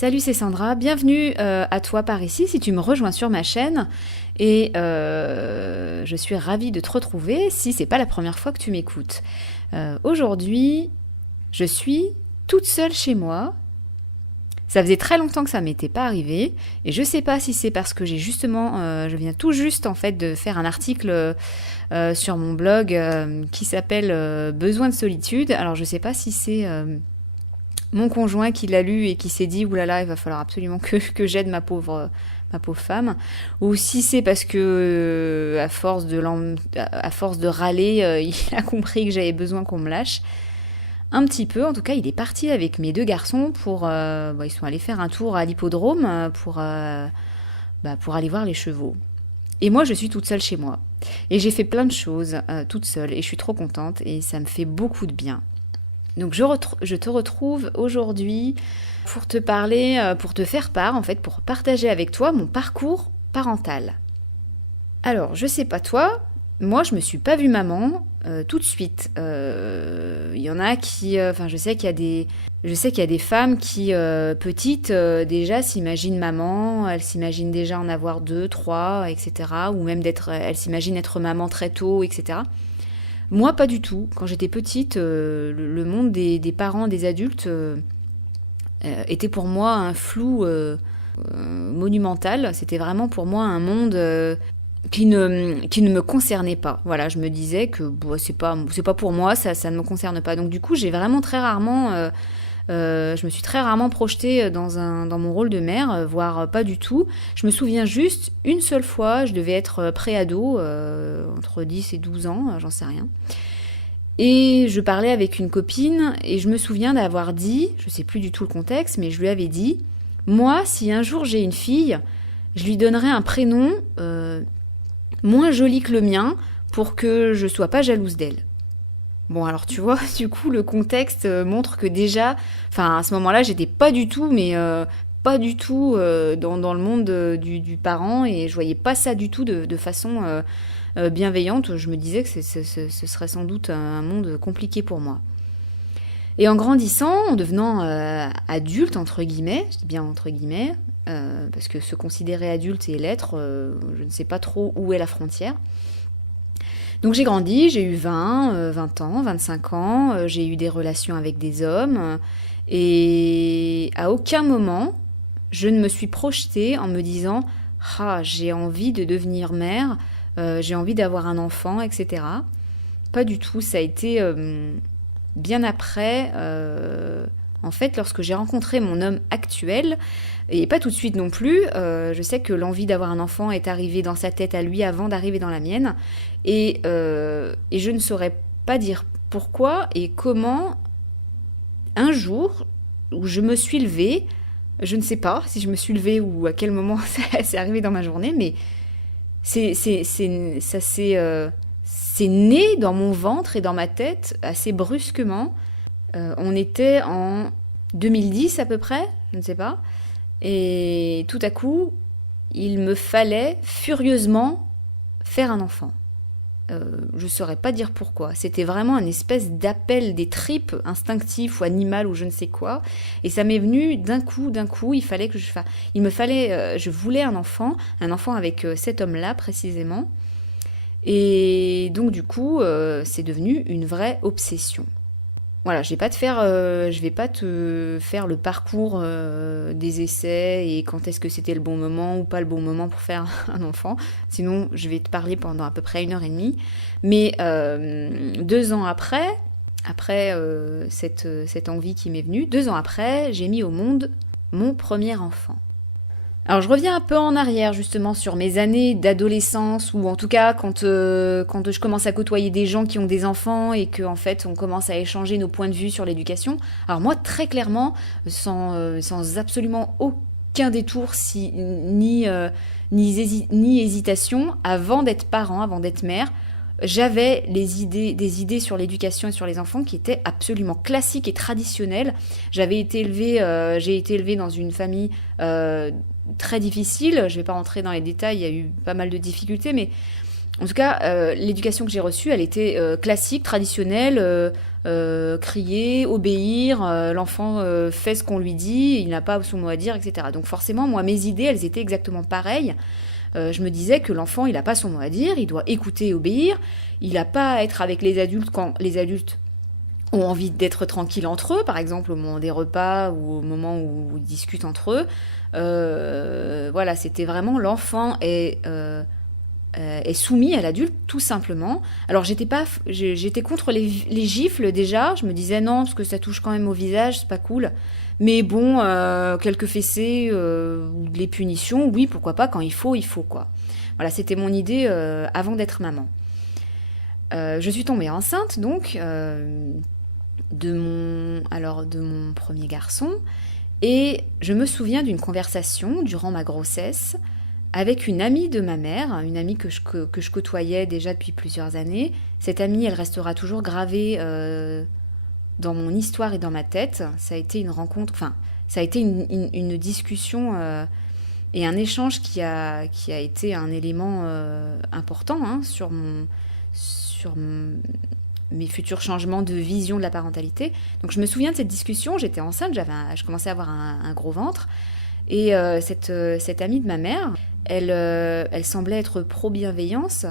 Salut, c'est Sandra, bienvenue à toi par ici si tu me rejoins sur ma chaîne et je suis ravie de te retrouver si c'est pas la première fois que tu m'écoutes. Aujourd'hui, je suis toute seule chez moi. Ça faisait très longtemps que ça m'était pas arrivé et je sais pas si c'est parce que j'ai justement, je viens tout juste en fait de faire un article sur mon blog qui s'appelle Besoin de solitude. Alors je sais pas si c'est mon conjoint qui l'a lu et qui s'est dit oulala, il va falloir absolument que j'aide ma pauvre femme, ou si c'est parce que à force de râler, il a compris que j'avais besoin qu'on me lâche un petit peu. En tout cas, il est parti avec mes deux garçons pour ils sont allés faire un tour à l'hippodrome pour aller voir les chevaux. Et moi, je suis toute seule chez moi. Et j'ai fait plein de choses toute seule et je suis trop contente et ça me fait beaucoup de bien. Donc je te retrouve aujourd'hui pour te parler, pour te faire part, en fait, pour partager avec toi mon parcours parental. Alors, je sais pas toi, moi je me suis pas vue maman tout de suite. Il y en a qui, je sais qu'il y a des femmes qui, petites, déjà s'imaginent maman, elles s'imaginent déjà en avoir deux, trois, etc. Ou même elles s'imaginent être maman très tôt, etc. Moi, pas du tout. Quand j'étais petite, le monde des parents, des adultes, était pour moi un flou monumental. C'était vraiment pour moi un monde qui ne me concernait pas. Voilà, je me disais que bon, c'est pas pour moi, ça ne me concerne pas. Donc du coup, j'ai vraiment très rarement je me suis très rarement projetée dans mon rôle de mère, voire pas du tout. Je me souviens juste, une seule fois, je devais être pré-ado, entre 10 et 12 ans, j'en sais rien. Et je parlais avec une copine, et je me souviens d'avoir dit, je sais plus du tout le contexte, mais je lui avais dit, moi, si un jour j'ai une fille, je lui donnerai un prénom moins joli que le mien, pour que je sois pas jalouse d'elle. Bon, alors tu vois, du coup, le contexte montre que déjà, à ce moment-là, j'étais pas du tout, pas du tout dans le monde du parent et je voyais pas ça du tout de façon bienveillante. Je me disais que ce serait sans doute un monde compliqué pour moi. Et en grandissant, en devenant adulte, entre guillemets, je dis bien entre guillemets, parce que se considérer adulte et l'être, je ne sais pas trop où est la frontière. Donc j'ai grandi, j'ai eu 20 ans, 25 ans, j'ai eu des relations avec des hommes et à aucun moment je ne me suis projetée en me disant « Ah, j'ai envie de devenir mère, j'ai envie d'avoir un enfant, etc. » Pas du tout, ça a été bien après, en fait, lorsque j'ai rencontré mon homme actuel, et pas tout de suite non plus, je sais que l'envie d'avoir un enfant est arrivée dans sa tête à lui avant d'arriver dans la mienne, et je ne saurais pas dire pourquoi et comment, un jour où je me suis levée, je ne sais pas si je me suis levée ou à quel moment c'est arrivé dans ma journée, mais c'est né dans mon ventre et dans ma tête assez brusquement. On était en 2010 à peu près, je ne sais pas. Et tout à coup, il me fallait furieusement faire un enfant. Je ne saurais pas dire pourquoi. C'était vraiment un espèce d'appel des tripes instinctif ou animal ou je ne sais quoi. Et ça m'est venu d'un coup. Il fallait que je fasse. Je voulais un enfant avec cet homme-là précisément. Et donc du coup, c'est devenu une vraie obsession. Voilà, je vais pas te faire le parcours des essais et quand est-ce que c'était le bon moment ou pas le bon moment pour faire un enfant. Sinon, je vais te parler pendant à peu près 1 heure et demie. Mais 2 ans après cette envie qui m'est venue, 2 ans après, j'ai mis au monde mon premier enfant. Alors je reviens un peu en arrière justement sur mes années d'adolescence ou en tout cas quand je commence à côtoyer des gens qui ont des enfants et qu'en fait on commence à échanger nos points de vue sur l'éducation. Alors moi très clairement, sans absolument aucun détour, ni hésitation, avant d'être parent, avant d'être mère, j'avais des idées sur l'éducation et sur les enfants qui étaient absolument classiques et traditionnelles. J'ai été élevée dans une famille très difficile. Je ne vais pas rentrer dans les détails, il y a eu pas mal de difficultés, mais En tout cas, l'éducation que j'ai reçue, elle était classique, traditionnelle, crier, obéir, l'enfant fait ce qu'on lui dit, il n'a pas son mot à dire, etc. Donc forcément, moi, mes idées, elles étaient exactement pareilles. Je me disais que l'enfant, il n'a pas son mot à dire, il doit écouter et obéir, il n'a pas à être avec les adultes quand les adultes ont envie d'être tranquilles entre eux, par exemple au moment des repas ou au moment où ils discutent entre eux. Voilà, c'était vraiment l'enfant est soumis à l'adulte tout simplement. Alors j'étais contre les gifles déjà, je me disais non parce que ça touche quand même au visage, c'est pas cool. Mais bon, quelques fessées ou les punitions, oui pourquoi pas, quand il faut quoi. Voilà, c'était mon idée avant d'être maman. Je suis tombée enceinte donc de mon premier garçon et je me souviens d'une conversation durant ma grossesse avec une amie de ma mère, une amie que je côtoyais déjà depuis plusieurs années. Cette amie, elle restera toujours gravée dans mon histoire et dans ma tête. Ça a été une rencontre, enfin, ça a été une discussion et un échange qui a été un élément important hein, sur mes futurs changements de vision de la parentalité. Donc je me souviens de cette discussion, j'étais enceinte, je commençais à avoir un gros ventre. Et cette amie de ma mère, elle semblait être pro-bienveillance.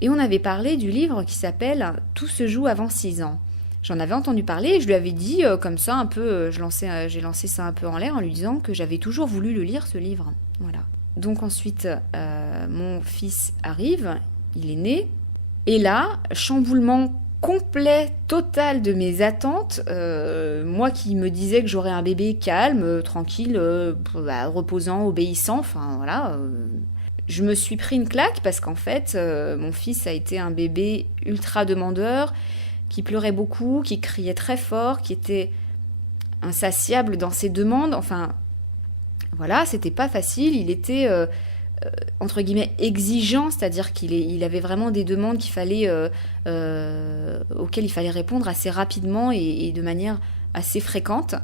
Et on avait parlé du livre qui s'appelle « Tout se joue avant 6 ans ». J'en avais entendu parler et je lui avais dit comme ça un peu, j'ai lancé ça un peu en l'air en lui disant que j'avais toujours voulu le lire ce livre. Voilà. Donc ensuite, mon fils arrive, il est né. Et là, chamboulement complet, total de mes attentes. Moi qui me disais que j'aurais un bébé calme, tranquille, reposant, obéissant, enfin voilà. Je me suis pris une claque parce qu'en fait, mon fils a été un bébé ultra demandeur, qui pleurait beaucoup, qui criait très fort, qui était insatiable dans ses demandes. Enfin, voilà, c'était pas facile. Il était entre guillemets exigeant, c'est-à-dire qu'il avait vraiment des demandes auxquelles il fallait répondre assez rapidement et de manière assez fréquente.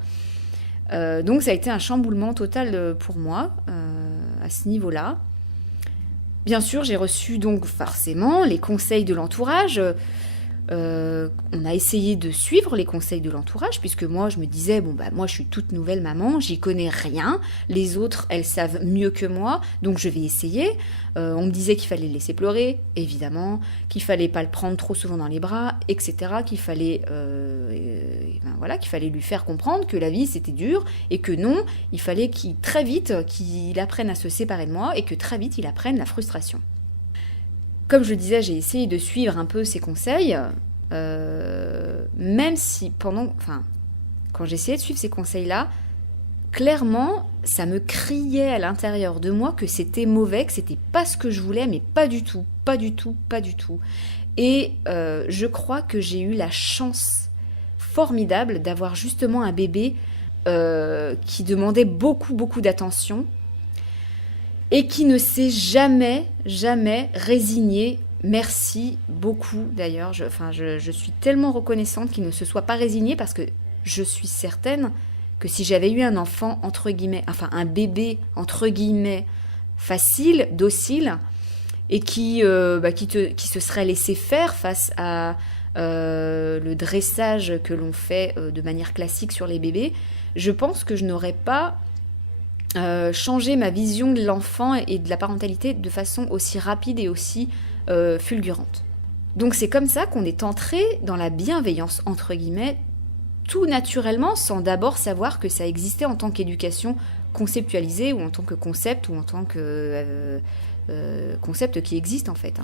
Donc ça a été un chamboulement total pour moi à ce niveau-là. Bien sûr, j'ai reçu donc forcément les conseils de l'entourage. On a essayé de suivre les conseils de l'entourage puisque moi je me disais moi je suis toute nouvelle maman, j'y connais rien, les autres elles savent mieux que moi donc je vais essayer. On me disait qu'il fallait le laisser pleurer évidemment, qu'il fallait pas le prendre trop souvent dans les bras, etc., qu'il fallait qu'il fallait lui faire comprendre que la vie c'était dur et que non, il fallait très vite qu'il apprenne à se séparer de moi et que très vite il apprenne la frustration. Comme je disais, j'ai essayé de suivre un peu ces conseils, même si quand j'essayais de suivre ces conseils-là, clairement, ça me criait à l'intérieur de moi que c'était mauvais, que c'était pas ce que je voulais, mais pas du tout, pas du tout, pas du tout. Et je crois que j'ai eu la chance formidable d'avoir justement un bébé qui demandait beaucoup, beaucoup d'attention, et qui ne s'est jamais résigné. Merci beaucoup d'ailleurs. Je suis tellement reconnaissante qu'il ne se soit pas résigné parce que je suis certaine que si j'avais eu un enfant, entre guillemets, enfin un bébé, entre guillemets, facile, docile, et qui se serait laissé faire face à le dressage que l'on fait de manière classique sur les bébés, je pense que je n'aurais pas changer ma vision de l'enfant et de la parentalité de façon aussi rapide et aussi fulgurante. Donc c'est comme ça qu'on est entré dans la bienveillance, entre guillemets, tout naturellement, sans d'abord savoir que ça existait en tant qu'éducation conceptualisée ou en tant que concept ou en tant que concept qui existe en fait.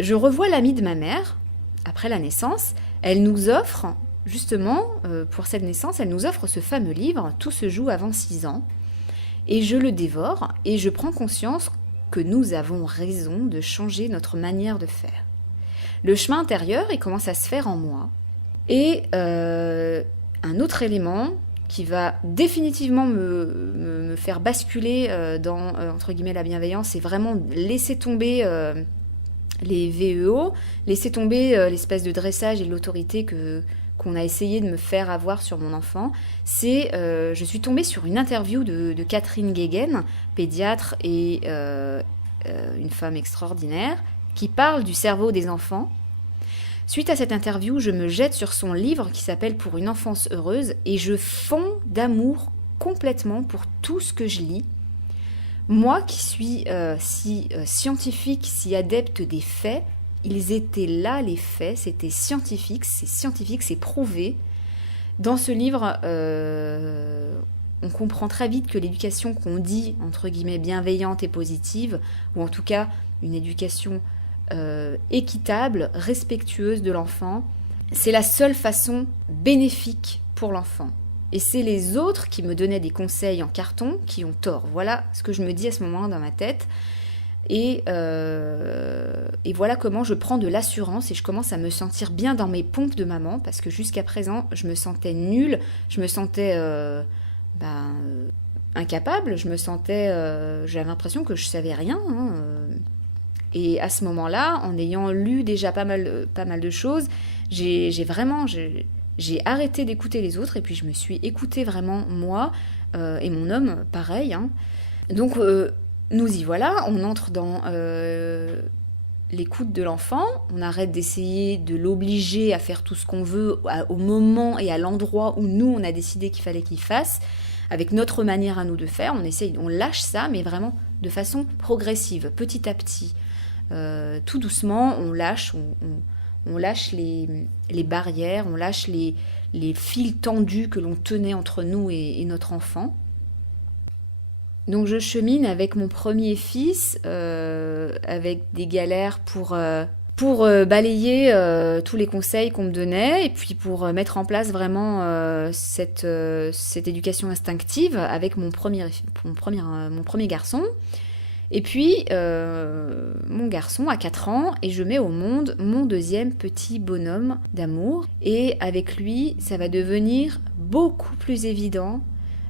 Je revois l'amie de ma mère, après la naissance, elle nous offre, justement, pour cette naissance, elle nous offre ce fameux livre « Tout se joue avant 6 ans ». Et je le dévore et je prends conscience que nous avons raison de changer notre manière de faire. Le chemin intérieur, il commence à se faire en moi. Et un autre élément qui va définitivement me faire basculer dans, entre guillemets, la bienveillance, c'est vraiment laisser tomber les VEO, laisser tomber l'espèce de dressage et l'autorité qu'on a essayé de me faire avoir sur mon enfant, c'est je suis tombée sur une interview de Catherine Guéguen, pédiatre et une femme extraordinaire, qui parle du cerveau des enfants. Suite à cette interview, je me jette sur son livre qui s'appelle Pour une enfance heureuse et je fonds d'amour complètement pour tout ce que je lis. Moi qui suis si scientifique, si adepte des faits, ils étaient là les faits, c'était scientifique, c'est prouvé. Dans ce livre, on comprend très vite que l'éducation qu'on dit, entre guillemets, bienveillante et positive, ou en tout cas une éducation équitable, respectueuse de l'enfant, c'est la seule façon bénéfique pour l'enfant. Et c'est les autres qui me donnaient des conseils en carton qui ont tort. Voilà ce que je me dis à ce moment-là dans ma tête. Et voilà comment je prends de l'assurance et je commence à me sentir bien dans mes pompes de maman parce que jusqu'à présent, je me sentais nulle, je me sentais incapable, j'avais l'impression que je savais rien. Et à ce moment-là, en ayant lu déjà pas mal de choses, j'ai arrêté d'écouter les autres et puis je me suis écoutée vraiment moi et mon homme, pareil. Donc nous y voilà, on entre dans l'écoute de l'enfant, on arrête d'essayer de l'obliger à faire tout ce qu'on veut au moment et à l'endroit où nous on a décidé qu'il fallait qu'il fasse, avec notre manière à nous de faire, on lâche ça, mais vraiment de façon progressive, petit à petit. Tout doucement, on lâche les barrières, on lâche les fils tendus que l'on tenait entre nous et notre enfant. Donc je chemine avec mon premier fils, avec des galères pour balayer tous les conseils qu'on me donnait et puis pour mettre en place vraiment cette éducation instinctive avec mon premier garçon. Et puis, mon garçon a 4 ans et je mets au monde mon deuxième petit bonhomme d'amour. Et avec lui, ça va devenir beaucoup plus évident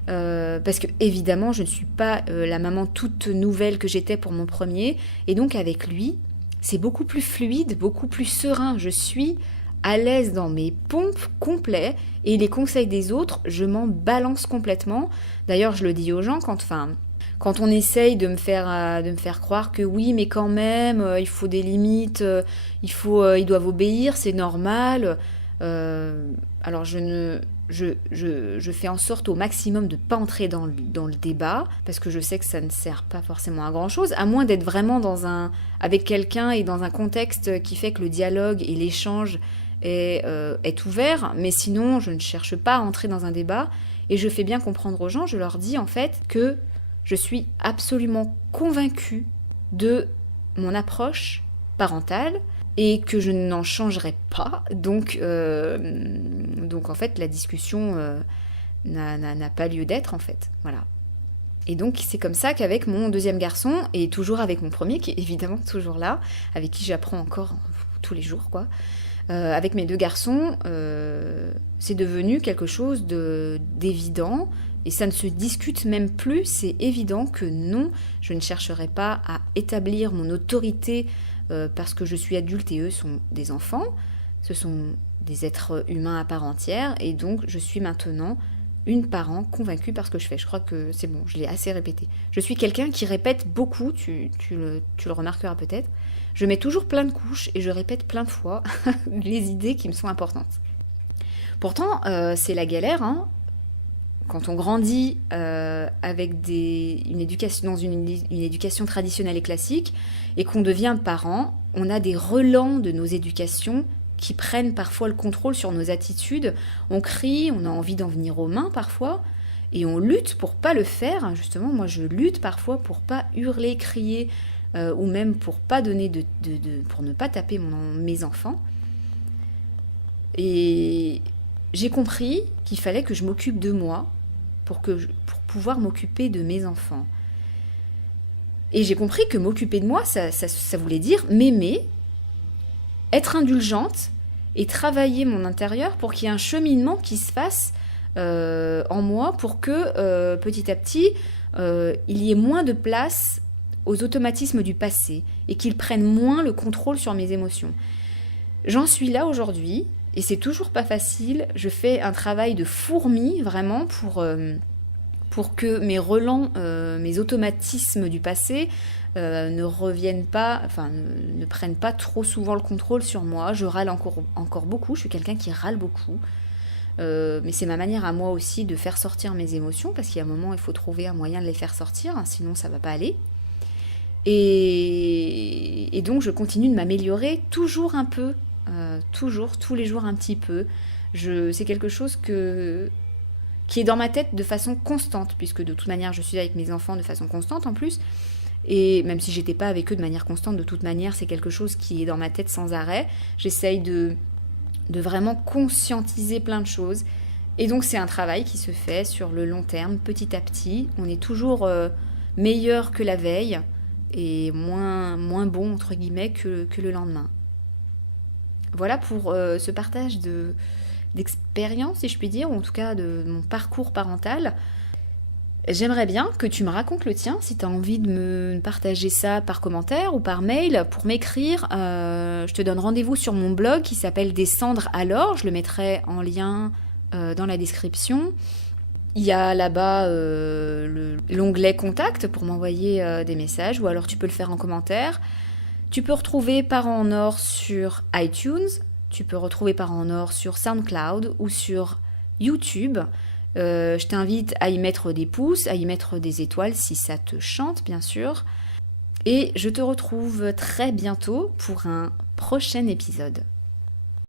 parce que évidemment, je ne suis pas la maman toute nouvelle que j'étais pour mon premier. Et donc avec lui, c'est beaucoup plus fluide, beaucoup plus serein. Je suis à l'aise dans mes pompes complets et les conseils des autres, je m'en balance complètement. D'ailleurs, je le dis aux gens quand on essaye de me faire croire que oui, mais quand même, il faut des limites, ils doivent obéir, c'est normal. Alors je fais en sorte au maximum de ne pas entrer dans le débat, parce que je sais que ça ne sert pas forcément à grand-chose, à moins d'être vraiment avec quelqu'un et dans un contexte qui fait que le dialogue et l'échange est ouvert, mais sinon, je ne cherche pas à entrer dans un débat, et je fais bien comprendre aux gens, je leur dis en fait que je suis absolument convaincue de mon approche parentale et que je n'en changerai pas. Donc en fait, la discussion n'a pas lieu d'être, en fait. Voilà. Et donc, c'est comme ça qu'avec mon deuxième garçon, et toujours avec mon premier, qui est évidemment toujours là, avec qui j'apprends encore tous les jours, quoi. Avec mes 2 garçons, c'est devenu quelque chose d'évident. Et ça ne se discute même plus, c'est évident que non, je ne chercherai pas à établir mon autorité parce que je suis adulte et eux sont des enfants. Ce sont des êtres humains à part entière et donc je suis maintenant une parent convaincue par ce que je fais. Je crois que c'est bon, je l'ai assez répété. Je suis quelqu'un qui répète beaucoup, tu le remarqueras peut-être. Je mets toujours plein de couches et je répète plein de fois les idées qui me sont importantes. Pourtant, c'est la galère, hein. Quand on grandit avec une éducation, dans une éducation traditionnelle et classique, et qu'on devient parent, on a des relents de nos éducations qui prennent parfois le contrôle sur nos attitudes. On crie, on a envie d'en venir aux mains parfois, et on lutte pour pas le faire. Justement, moi je lutte parfois pour pas hurler, crier, ou même pour pas donner pour ne pas taper mes enfants. Et j'ai compris qu'il fallait que je m'occupe de moi pour pouvoir m'occuper de mes enfants. Et j'ai compris que m'occuper de moi, ça voulait dire m'aimer, être indulgente et travailler mon intérieur pour qu'il y ait un cheminement qui se fasse en moi pour que petit à petit, il y ait moins de place aux automatismes du passé et qu'ils prennent moins le contrôle sur mes émotions. J'en suis là aujourd'hui. Et c'est toujours pas facile, je fais un travail de fourmi vraiment pour pour que mes relents, mes automatismes du passé ne reviennent pas, enfin ne prennent pas trop souvent le contrôle sur moi. Je râle encore beaucoup, je suis quelqu'un qui râle beaucoup. Mais c'est ma manière à moi aussi de faire sortir mes émotions, parce qu'il y a un moment, il faut trouver un moyen de les faire sortir, hein, sinon ça va pas aller. Et donc je continue de m'améliorer toujours un peu, toujours, tous les jours un petit peu. C'est quelque chose qui est dans ma tête de façon constante, puisque de toute manière je suis avec mes enfants de façon constante en plus. Et même si j'étais pas avec eux de manière constante, de toute manière c'est quelque chose qui est dans ma tête sans arrêt. J'essaye de vraiment conscientiser plein de choses. Et donc c'est un travail qui se fait sur le long terme, petit à petit. On est toujours meilleur que la veille et moins bon, entre guillemets, que le lendemain. Voilà pour ce partage d'expérience, si je puis dire, ou en tout cas de mon parcours parental. J'aimerais bien que tu me racontes le tien, si tu as envie de me partager ça par commentaire ou par mail. Pour m'écrire, je te donne rendez-vous sur mon blog qui s'appelle Descendre alors. Je le mettrai en lien dans la description. Il y a là-bas l'onglet Contact pour m'envoyer des messages, ou alors tu peux le faire en commentaire. Tu peux retrouver Parents en Or sur iTunes, tu peux retrouver Parents en Or sur SoundCloud ou sur YouTube. Je t'invite à y mettre des pouces, à y mettre des étoiles si ça te chante, bien sûr. Et je te retrouve très bientôt pour un prochain épisode.